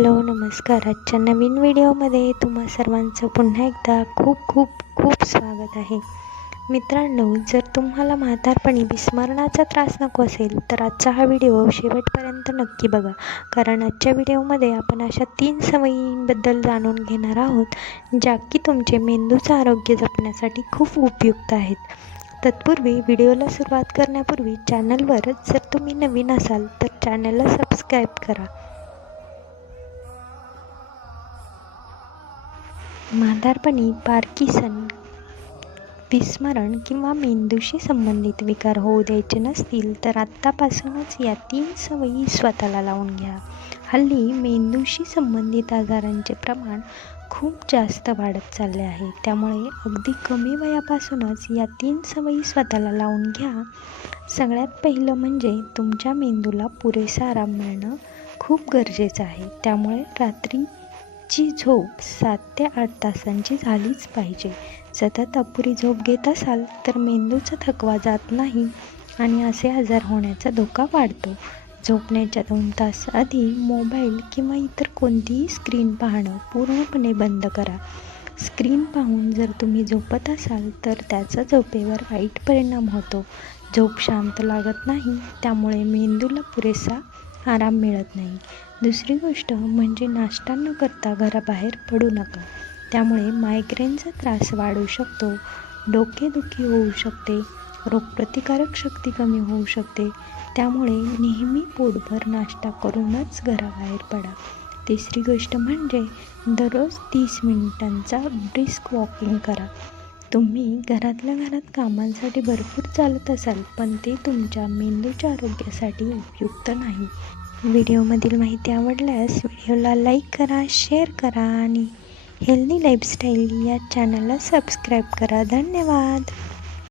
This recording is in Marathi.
हॅलो नमस्कार. आजच्या नवीन व्हिडिओमध्ये तुम्हा सर्वांचं पुन्हा एकदा खूप खूप खूप स्वागत आहे. मित्रांनो जर तुम्हाला म्हातारपणी विस्मरणाचा त्रास नको असेल तर आजचा हा व्हिडिओ शेवटपर्यंत नक्की बघा. कारण आजच्या व्हिडिओमध्ये आपण अशा तीन सवयींबद्दल जाणून घेणार आहोत ज्या की तुमचे मेंदूचं आरोग्य जपण्यासाठी खूप उपयुक्त आहेत. तत्पूर्वी व्हिडिओला सुरुवात करण्यापूर्वी चॅनलवर जर तुम्ही नवीन असाल तर चॅनलला सबस्क्राईब करा. म्हातारपणी पार्किसन विस्मरण किंवा मेंदूशी संबंधित विकार होऊ द्यायचे नसतील तर आत्तापासूनच या तीन सवयी स्वतःला लावून घ्या. हल्ली मेंदूशी संबंधित आजारांचे प्रमाण खूप जास्त वाढत चालले आहे. त्यामुळे अगदी कमी वयापासूनच या तीन सवयी स्वतःला लावून घ्या. सगळ्यात पहिलं म्हणजे तुमच्या मेंदूला पुरेसा आराम मिळणं खूप गरजेचं आहे. त्यामुळे रात्री ची झोप सात ते आठ तासांची झालीच पाहिजे. सतत अपुरी झोप घेत असाल तर मेंदूचा थकवा जात नाही आणि असे आजार होण्याचा धोका वाढतो. झोपण्याच्या दोन तास आधी मोबाईल किंवा इतर कोणतीही स्क्रीन पाहणं पूर्णपणे बंद करा. स्क्रीन पाहून जर तुम्ही झोपत असाल तर त्याचा झोपेवर वाईट परिणाम होतो. झोप शांत लागत नाही त्यामुळे मेंदूला पुरेसा आराम मिळत नाही. दुसरी गोष्ट म्हणजे नाश्ता न करता घराबाहेर पडू नका. त्यामुळे मायग्रेनचा त्रास वाढू शकतो. डोकेदुखी होऊ शकते. रोगप्रतिकारक शक्ती कमी होऊ शकते. त्यामुळे नेहमी पोटभर नाश्ता करूनच घराबाहेर पडा. तिसरी गोष्ट म्हणजे दररोज तीस मिनिटांचा ब्रिस्क वॉकिंग करा. तुम्ही घरातल्या घरात कामांसाठी भरपूर चालत असाल पण ते तुमच्या मेंदूच्या आरोग्यासाठी उपयुक्त नाही. व्हिडिओमधील माहिती आवडल्यास व्हिडिओला लाईक करा शेअर करा आणि हेल्दी लाईफस्टाईल या चॅनलला सबस्क्राईब करा. धन्यवाद!